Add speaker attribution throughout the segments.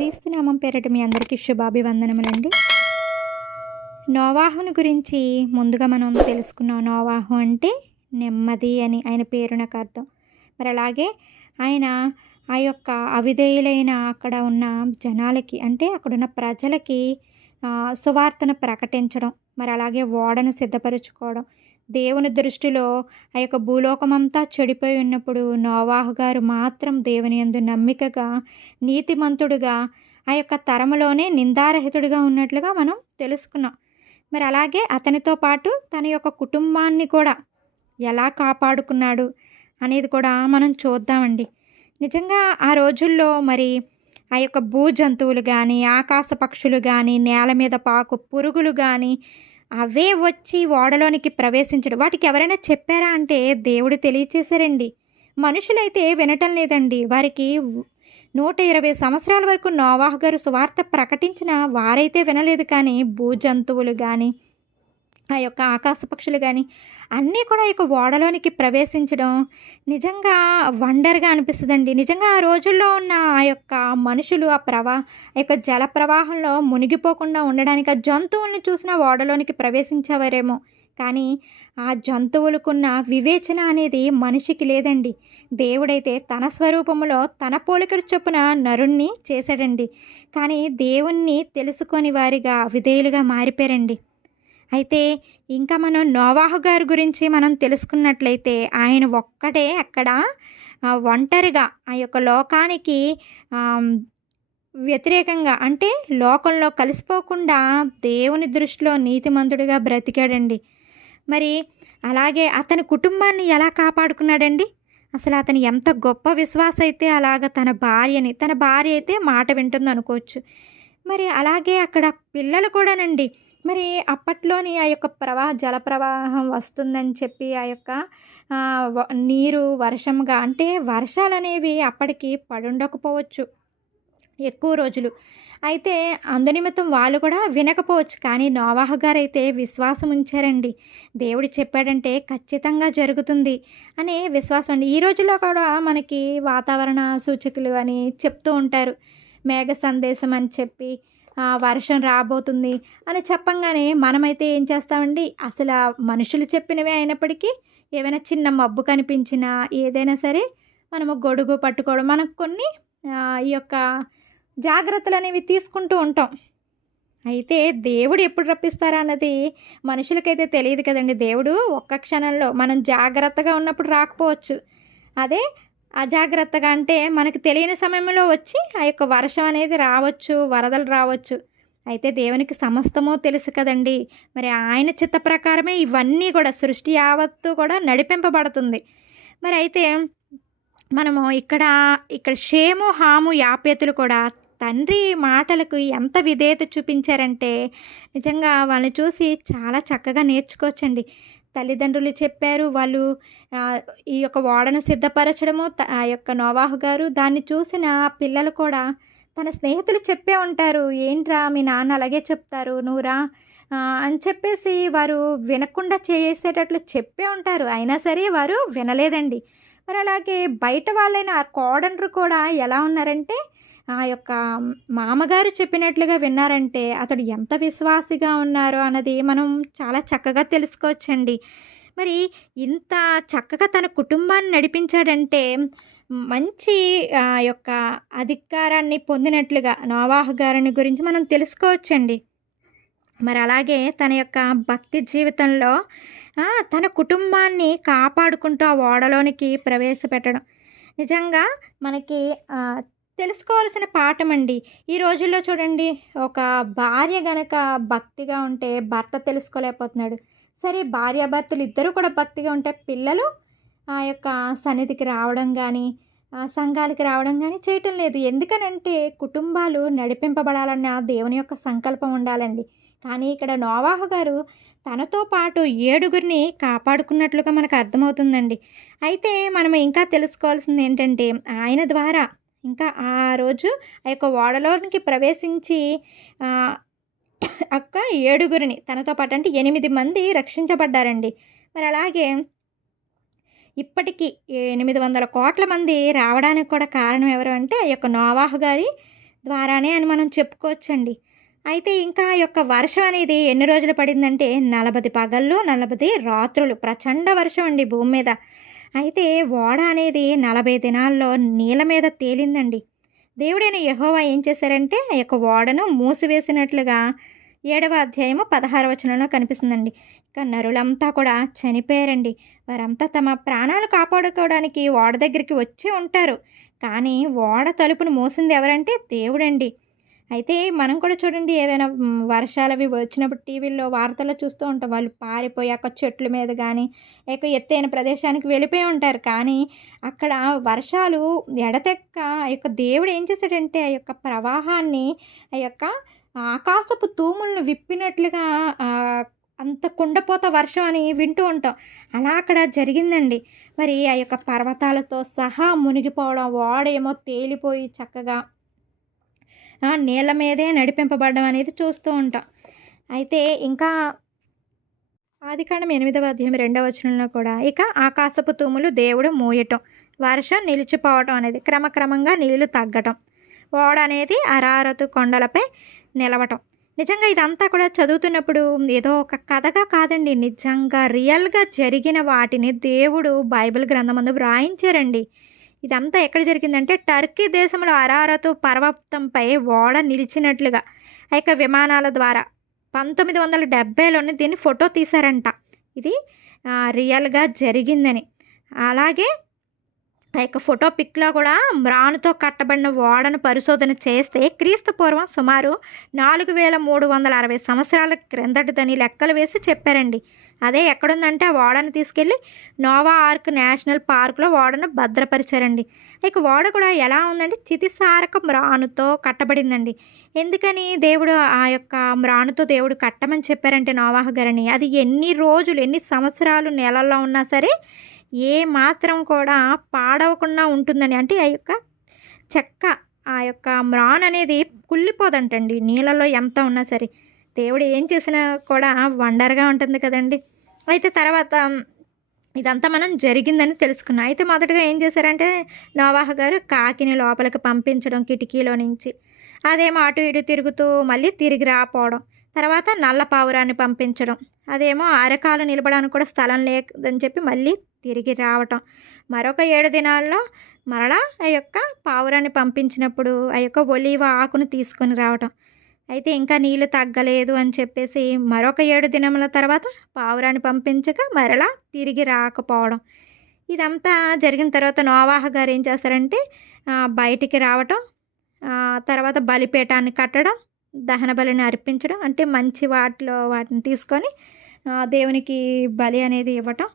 Speaker 1: క్రీస్తునామం పేరట మీ అందరికీ శుభాభివందనములండి. నోవాహును గురించి ముందుగా మనం తెలుసుకున్నాం. నోవాహు అంటే నెమ్మది అని ఆయన పేరు నాకు అర్థం. మరి అలాగే ఆయన ఆ యొక్క అవిధేయులైన అక్కడ ఉన్న జనాలకి అంటే అక్కడున్న ప్రజలకి సువార్తను ప్రకటించడం మరి అలాగే ఓడను సిద్ధపరచుకోవడం దేవుని దృష్టిలో ఆ యొక్క భూలోకమంతా చెడిపోయి ఉన్నప్పుడు నోవాహు గారు మాత్రం దేవుని యందు నమ్మికగా నీతిమంతుడుగా ఆ యొక్క తరములోనే నిందారహితుడిగా ఉన్నట్లుగా మనం తెలుసుకున్నాం. మరి అలాగే అతనితో పాటు తన యొక్క కుటుంబాన్ని కూడా ఎలా కాపాడుకున్నాడు అనేది కూడా మనం చూద్దామండి. నిజంగా ఆ రోజుల్లో మరి ఆ యొక్క భూ జంతువులు కానీ ఆకాశ పక్షులు కానీ నేల మీద పాకు పురుగులు కానీ అవే వచ్చి ఓడలోనికి ప్రవేశించడం. వాటికి ఎవరైనా చెప్పారా అంటే దేవుడు తెలియచేశారండి. మనుషులైతే వినటం లేదండి. వారికి నూట ఇరవై సంవత్సరాల వరకు నోవాహ్ గారు సువార్త ప్రకటించిన వారైతే వినలేదు కానీ భూ జంతువులు కానీ ఆ యొక్క ఆకాశ పక్షులు కానీ అన్నీ కూడా ఈ యొక్క ఓడలోనికి ప్రవేశించడం నిజంగా వండర్గా అనిపిస్తుందండి. నిజంగా ఆ రోజుల్లో ఉన్న ఆ యొక్క మనుషులు ఆ ప్రవా ఆ యొక్క జల ప్రవాహంలో మునిగిపోకుండా ఉండడానికి ఆ జంతువుల్ని చూసిన ఓడలోనికి ప్రవేశించేవారేమో. కానీ ఆ జంతువులకున్న వివేచన అనేది మనిషికి లేదండి. దేవుడైతే తన స్వరూపములో తన పోలికలు చొప్పున నరుణ్ణి చేశాడండి. కానీ దేవుణ్ణి తెలుసుకొని వారిగా విధేయులుగా మారిపోయారండి. అయితే ఇంకా మనం నోవాహు గారి గురించి మనం తెలుసుకున్నట్లయితే ఆయన ఒక్కడే అక్కడ ఒంటరిగా ఆ యొక్క లోకానికి వ్యతిరేకంగా అంటే లోకంలో కలిసిపోకుండా దేవుని దృష్టిలో నీతిమంతుడిగా బ్రతికాడండి. మరి అలాగే అతని కుటుంబాన్ని ఎలా కాపాడుకున్నాడండి? అసలు అతను ఎంత గొప్ప విశ్వాస అయితే అలాగ తన భార్యని తన భార్య అయితే మాట వింటుంది అనుకోవచ్చు. మరి అలాగే అక్కడ పిల్లలు కూడానండి మరి అప్పట్లోని ఆ యొక్క ప్రవాహ జల ప్రవాహం వస్తుందని చెప్పి ఆ యొక్క నీరు వర్షంగా అంటే వర్షాలు అనేవి అప్పటికి పడుండకపోవచ్చు ఎక్కువ రోజులు. అయితే అందునిమిత్తం వాళ్ళు కూడా వినకపోవచ్చు. కానీ నోవాహ గారు అయితే విశ్వాసం ఉంచారండి. దేవుడు చెప్పాడంటే ఖచ్చితంగా జరుగుతుంది అనే విశ్వాసం అండి. ఈ రోజుల్లో కూడా మనకి వాతావరణ సూచకులు అని చెప్తూ ఉంటారు. మేఘ సందేశం అని చెప్పి వర్షం రాబోతుంది అని చెప్పంగానే మనమైతే ఏం చేస్తామండి? అసలు మనుషులు చెప్పినవే అయినప్పటికీ ఏమైనా చిన్న మబ్బు కనిపించినా ఏదైనా సరే మనము గొడుగు పట్టుకోవడం మనకు కొన్ని ఈ యొక్క జాగ్రత్తలు అనేవి తీసుకుంటూ ఉంటాం. అయితే దేవుడు ఎప్పుడు రప్పిస్తారా అన్నది మనుషులకైతే తెలియదు కదండి. దేవుడు ఒక్క క్షణంలో మనం జాగ్రత్తగా ఉన్నప్పుడు రాకపోవచ్చు. అదే అజాగ్రత్తగా అంటే మనకు తెలియని సమయంలో వచ్చి ఆ యొక్క వర్షం అనేది రావచ్చు వరదలు రావచ్చు. అయితే దేవునికి సమస్తమో తెలుసు కదండి. మరి ఆయన చిత్త ప్రకారమే ఇవన్నీ కూడా సృష్టి యావత్తు కూడా నడిపింపబడుతుంది. మరి అయితే మనము ఇక్కడ ఇక్కడ షేము హాము యాపేతులు కూడా తండ్రి మాటలకు ఎంత విధేయత చూపించారంటే నిజంగా వాళ్ళని చూసి చాలా చక్కగా నేర్చుకోవచ్చండి. తల్లిదండ్రులు చెప్పారు. వాళ్ళు ఈ యొక్క ఓడను సిద్ధపరచడము త- ఆ యొక్క నోవాహు గారు దాన్ని చూసిన పిల్లలు కూడా తన స్నేహితులు చెప్పే ఉంటారు. ఏంట్రా మీ నాన్న అలాగే చెప్తారు నువ్వురా అని చెప్పేసి వారు వినకుండా చేసేటట్లు చెప్పే ఉంటారు. అయినా సరే వారు వినలేదండి. మరి అలాగే బయట వాళ్ళైన ఆ కూడా ఎలా ఉన్నారంటే ఆ యొక్క మామగారు చెప్పినట్లుగా విన్నారంటే అతడు ఎంత విశ్వాసిగా ఉన్నారో అన్నది మనం చాలా చక్కగా తెలుసుకోవచ్చండి. మరి ఇంత చక్కగా తన కుటుంబాన్ని నడిపించాడంటే మంచి ఆ యొక్క అధికారాన్ని పొందినట్లుగా నోవాహు గారిని గురించి మనం తెలుసుకోవచ్చండి. మరి అలాగే తన యొక్క భక్తి జీవితంలో తన కుటుంబాన్ని కాపాడుకుంటూ ఆ ఓడలోనికి ప్రవేశపెట్టడం. నిజంగా మనకి తెలుసుకోవాల్సిన పాఠం అండి ఈ రోజుల్లో చూడండి ఒక భార్య గనక భక్తిగా ఉంటే భర్త తెలుసుకోలేకపోతున్నాడు. సరే భార్యాభర్తలు ఇద్దరు కూడా భక్తిగా ఉంటే పిల్లలు ఆ యొక్క సన్నిధికి రావడం కానీ ఆ సంఘాలకి రావడం కానీ చేయటం లేదు. ఎందుకనంటే కుటుంబాలు నడిపింపబడాలన్న దేవుని యొక్క సంకల్పం ఉండాలండి. కానీ ఇక్కడ నోవాహు గారు తనతో పాటు ఏడుగురిని కాపాడుకున్నట్లుగా మనకు అర్థమవుతుందండి. అయితే మనం ఇంకా తెలుసుకోవాల్సింది ఏంటంటే ఆయన ద్వారా ఇంకా ఆ రోజు ఆ యొక్క ఓడలోనికి ప్రవేశించి అక్క ఏడుగురిని తనతో పాటు అంటే ఎనిమిది మంది రక్షించబడ్డారండి. మరి అలాగే ఇప్పటికీ ఎనిమిది వందల కోట్ల మంది రావడానికి కూడా కారణం ఎవరు అంటే ఆ యొక్క నోవాహు గారి ద్వారానే అని మనం చెప్పుకోవచ్చండి. అయితే ఇంకా ఆ యొక్క వర్షం అనేది ఎన్ని రోజులు పడిందంటే నలభై పగళ్ళు నలభై రాత్రులు ప్రచండ వర్షం అండి భూమి మీద. అయితే ఓడ అనేది నలభై దినాల్లో నీళ్ళ మీద తేలిందండి. దేవుడైన యహోవా ఏం చేశారంటే ఆ యొక్క ఓడను మూసివేసినట్లుగా ఏడవ అధ్యాయము పదహార వచనంలో కనిపిస్తుందండి. ఇక నరులంతా కూడా చనిపోయారండి. వారంతా తమ ప్రాణాలు కాపాడుకోవడానికి ఓడ దగ్గరికి వచ్చి ఉంటారు. కానీ ఓడ తలుపును మూసింది ఎవరంటే దేవుడండి. అయితే మనం కూడా చూడండి ఏవైనా వర్షాలు అవి వచ్చినప్పుడు టీవీల్లో వార్తల్లో చూస్తూ ఉంటాం. వాళ్ళు పారిపోయాక చెట్ల మీద కానీ లేక ఎత్తైన ప్రదేశానికి వెళ్ళిపోయి ఉంటారు. కానీ అక్కడ వర్షాలు ఎడతెక్క ఆ యొక్క దేవుడు ఏం చేశాడంటే ఆ యొక్క ప్రవాహాన్ని ఆ యొక్క ఆకాశపు తూములను విప్పినట్లుగా అంత కుండపోత వర్షం అని వింటూ ఉంటాం. అలా అక్కడ జరిగిందండి. మరి ఆ యొక్క పర్వతాలతో సహా మునిగిపోవడం వాడేమో తేలిపోయి చక్కగా నీళ్ళ మీదే నడిపింపబడడం అనేది చూస్తూ ఉంటాం. అయితే ఇంకా ఆదికాండం ఎనిమిదవ అధ్యాయం రెండవ వచనంలో కూడా ఇక ఆకాశపు తూములు దేవుడు మూయటం వర్షం నిలిచిపోవటం అనేది క్రమక్రమంగా నీళ్ళు తగ్గటం ఓడ అనేది అరారతు కొండలపై నిలవటం. నిజంగా ఇదంతా కూడా చదువుతున్నప్పుడు ఏదో ఒక కథగా కాదండి. నిజంగా రియల్గా జరిగిన వాటిని దేవుడు బైబిల్ గ్రంథమందు వ్రాయించారండి. ఇదంతా ఎక్కడ జరిగిందంటే టర్కీ దేశంలో అరారతు పర్వతంపై ఓడ నిలిచినట్లుగా ఆ యొక్క విమానాల ద్వారా పంతొమ్మిది వందల డెబ్బైలోనే దీన్ని ఫోటో తీశారంట. ఇది రియల్గా జరిగిందని. అలాగే ఆ యొక్క ఫోటో పిక్లో కూడా మ్రానుతో కట్టబడిన ఓడను పరిశోధన చేస్తే క్రీస్తు పూర్వం సుమారు నాలుగు వేల మూడు వందల అరవై సంవత్సరాల క్రిందటిదని లెక్కలు వేసి చెప్పారండి. అదే ఎక్కడుందంటే ఆ ఓడను తీసుకెళ్ళి నోవా ఆర్క్ నేషనల్ పార్క్లో ఓడను భద్రపరిచారండి. ఇక ఓడ కూడా ఎలా ఉందంటే చితిసారక మ్రానుతో కట్టబడిందండి. ఎందుకని దేవుడు ఆ యొక్క మ్రానుతో దేవుడు కట్టమని చెప్పారంటే నోవాహ గారిని అది ఎన్ని రోజులు ఎన్ని సంవత్సరాలు నెలల్లో ఉన్నా సరే ఏ మాత్రం కూడా పాడవకుండా ఉంటుందని అంటే ఆ యొక్క చెక్క ఆ యొక్క మ్రాన్ అనేది కుళ్ళిపోదంటండి నీళ్ళలో ఎంత ఉన్నా సరే. దేవుడు ఏం చేసినా కూడా వండర్గా ఉంటుంది కదండి. అయితే తర్వాత ఇదంతా మనం జరిగిందని తెలుసుకున్నాం. అయితే మొదటగా ఏం చేశారంటే నోవాహ గారు కాకిని లోపలికి పంపించడం కిటికీలో నుంచి. అదేమో అటు ఇటు తిరుగుతూ మళ్ళీ తిరిగి రాపోవడం. తర్వాత నల్ల పావురాన్ని పంపించడం. అదేమో అరకాలు నిలబడానికి కూడా స్థలం లేదని చెప్పి మళ్ళీ తిరిగి రావటం. మరొక ఏడు దినాల్లో మరలా ఆ యొక్క పావురాన్ని పంపించినప్పుడు ఆ యొక్క ఒలీవ ఆకును తీసుకొని రావటం. అయితే ఇంకా నీళ్ళు తగ్గలేదు అని చెప్పేసి మరొక ఏడు దినముల తర్వాత పావురాన్ని పంపించక మరలా తిరిగి రాకపోవడం. ఇదంతా జరిగిన తర్వాత నోవాహ గారు ఏం చేస్తారంటే బయటికి రావటం తర్వాత బలిపేటాన్ని కట్టడం దహన బలిని అర్పించడం అంటే మంచి వాటిలో వాటిని తీసుకొని దేవునికి బలి అనేది ఇవ్వటం.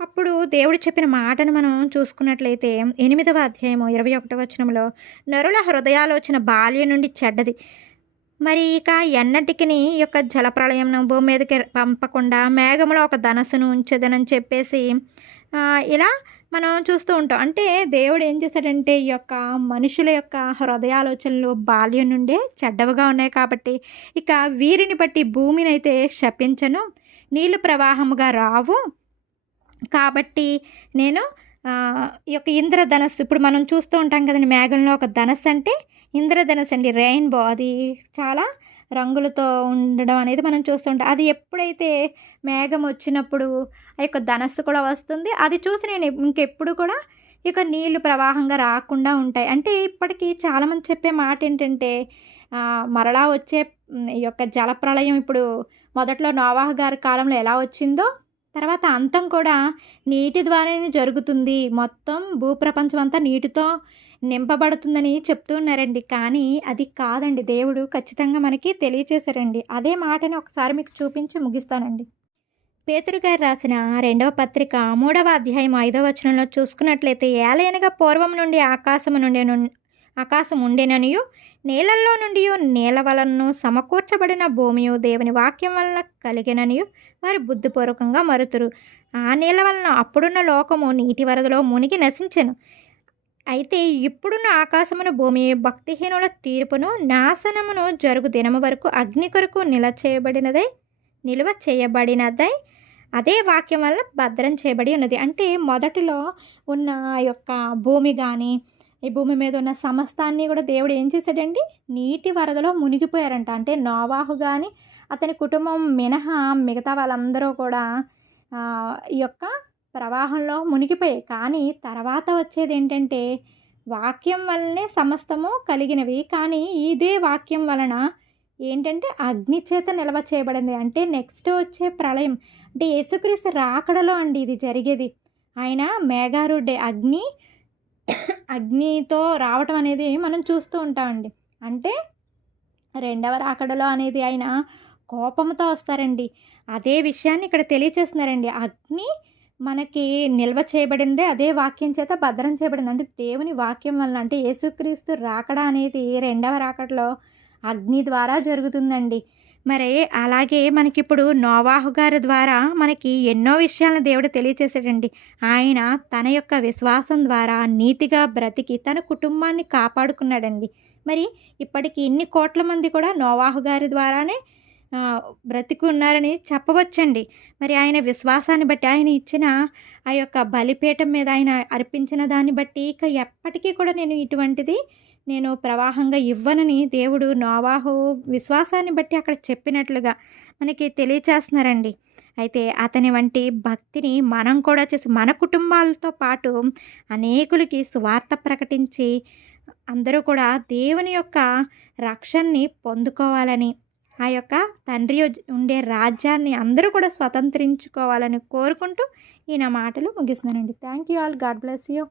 Speaker 1: అప్పుడు దేవుడు చెప్పిన మాటను మనం చూసుకున్నట్లయితే ఎనిమిదవ అధ్యాయము ఇరవై ఒకటవ వచనంలో నరుల హృదయాలోచన బాల్యం నుండి చెడ్డది. మరి ఇక ఎన్నటికి ఈ యొక్క జలప్రళయం భూమి మీదకి పంపకుండా మేఘంలో ఒక ధనస్సును ఉంచదనని చెప్పేసి ఇలా మనం చూస్తూ ఉంటాం. అంటే దేవుడు ఏం చేశాడంటే ఈ యొక్క మనుషుల యొక్క హృదయాలోచనలు బాల్యం నుండే చెడ్డవుగా ఉన్నాయి కాబట్టి ఇక వీరిని బట్టి భూమిని అయితే శపించను నీళ్ళు ప్రవాహముగా రావు. కాబట్టి నేను ఈ యొక్క ఇంద్రధనస్సు ఇప్పుడు మనం చూస్తూ ఉంటాం కదండి మేఘంలో ఒక ధనస్సు అంటే ఇంద్రధనస్ అండి రెయిన్బో అది చాలా రంగులతో ఉండడం అనేది మనం చూస్తుంటాం. అది ఎప్పుడైతే మేఘం వచ్చినప్పుడు ఆ యొక్క ధనస్సు కూడా వస్తుంది. అది చూసి నేను ఇంకెప్పుడు కూడా ఇక నీళ్ళు ప్రవాహంగా రాకుండా ఉంటాయి. అంటే ఇప్పటికీ చాలామంది చెప్పే మాట ఏంటంటే మరలా వచ్చే ఈ యొక్క జలప్రళయం ఇప్పుడు మొదట్లో నోవాహ గారి కాలంలో ఎలా వచ్చిందో తర్వాత అంతం కూడా నీటి ద్వారానే జరుగుతుంది. మొత్తం భూప్రపంచం అంతా నీటితో నింపబడుతుందని చెప్తూ ఉన్నారండి. కానీ అది కాదండి. దేవుడు ఖచ్చితంగా మనకి తెలియచేశారండి. అదే మాటని ఒకసారి మీకు చూపించి ముగిస్తానండి. పేతురు గారు రాసిన రెండవ పత్రిక మూడవ అధ్యాయం ఐదవ వచనంలో చూసుకున్నట్లయితే ఏలైనగా పూర్వం నుండి ఆకాశము నుండి ఆకాశం ఉండేననియు నీళ్ళల్లో నుండి నీళ్ళ వలనను సమకూర్చబడిన భూమియు దేవుని వాక్యం వలన కలిగిననియు వారు బుద్ధిపూర్వకంగా మరుతురు. ఆ నీళ్ళ వలన అప్పుడున్న లోకము నీటి వరదలో మునిగి నశించెను. అయితే ఇప్పుడున్న ఆకాశమును భూమి భక్తిహీనుల తీర్పును నాశనమును జరుగు దినము వరకు అగ్ని కొరకు నిలచేయబడినదై నిలువ చేయబడినదై అదే వాక్యం వల్ల భద్రం చేయబడి ఉన్నది. అంటే మొదటిలో ఉన్న ఆ యొక్క భూమి కానీ ఈ భూమి మీద ఉన్న సమస్తాన్ని కూడా దేవుడు ఏం చేశాడండి? నీటి వరదలో మునిగిపోయారంట. అంటే నోవాహు కానీ అతని కుటుంబం మినహా మిగతా వాళ్ళందరూ కూడా ఈ యొక్క ప్రవాహంలో మునిగిపోయాయి. కానీ తర్వాత వచ్చేది ఏంటంటే వాక్యం వల్లనే సమస్తము కలిగినవి. కానీ ఇదే వాక్యం వలన ఏంటంటే అగ్ని చేత నిల్వ చేయబడింది. అంటే నెక్స్ట్ వచ్చే ప్రళయం. అంటే యేసుక్రీస్తు రాకడలో అండి ఇది జరిగేది. ఆయన మేఘారుడే అగ్ని అగ్నితో రావటం అనేది మనం చూస్తూ ఉంటామండి అంటే రెండవ రాకడలో అనేది ఆయన కోపంతో వస్తారండి. అదే విషయాన్ని ఇక్కడ తెలియచేస్తున్నారండి. అగ్ని మనకి నిల్వ చేయబడిందే అదే వాక్యం చేత భద్రం చేయబడింది. అంటే దేవుని వాక్యం వలన అంటే యేసుక్రీస్తు రాకడ అనేది రెండవ రాకడలో అగ్ని ద్వారా జరుగుతుందండి. మరి అలాగే మనకిప్పుడు నోవాహు గారి ద్వారా మనకి ఎన్నో విషయాలను దేవుడు తెలియచేశాడండి ఆయన తన యొక్క విశ్వాసం ద్వారా నీతిగా బ్రతికి తన కుటుంబాన్ని కాపాడుకున్నాడండి. మరి ఇప్పటికి ఇన్ని కోట్ల మంది కూడా నోవాహు గారి ద్వారానే ఆ, బ్రతికున్నారని చెప్పవచ్చండి. మరి ఆయన విశ్వాసాన్ని బట్టి ఆయన ఇచ్చిన ఆ యొక్క బలిపీఠం మీద ఆయన అర్పించిన దాన్ని బట్టి ఇక ఎప్పటికీ కూడా నేను ఇటువంటిది నేను ప్రవాహంగా ఇవ్వనని దేవుడు నోవాహు విశ్వాసాన్ని బట్టి అక్కడ చెప్పినట్లుగా మనకి తెలియచేస్తున్నారండి. అయితే అతని వంటి భక్తిని మనం కూడా చేసి మన కుటుంబాలతో పాటు అనేకులకి స్వార్థ ప్రకటించి అందరూ కూడా దేవుని యొక్క రక్షణని పొందుకోవాలని ఆ యొక్క తండ్రి ఉండే రాజ్యాన్ని అందరూ కూడా స్వతంత్రించుకోవాలని కోరుకుంటూ ఈ నా మాటలు ముగిస్తున్నానండి. Thank you all God bless you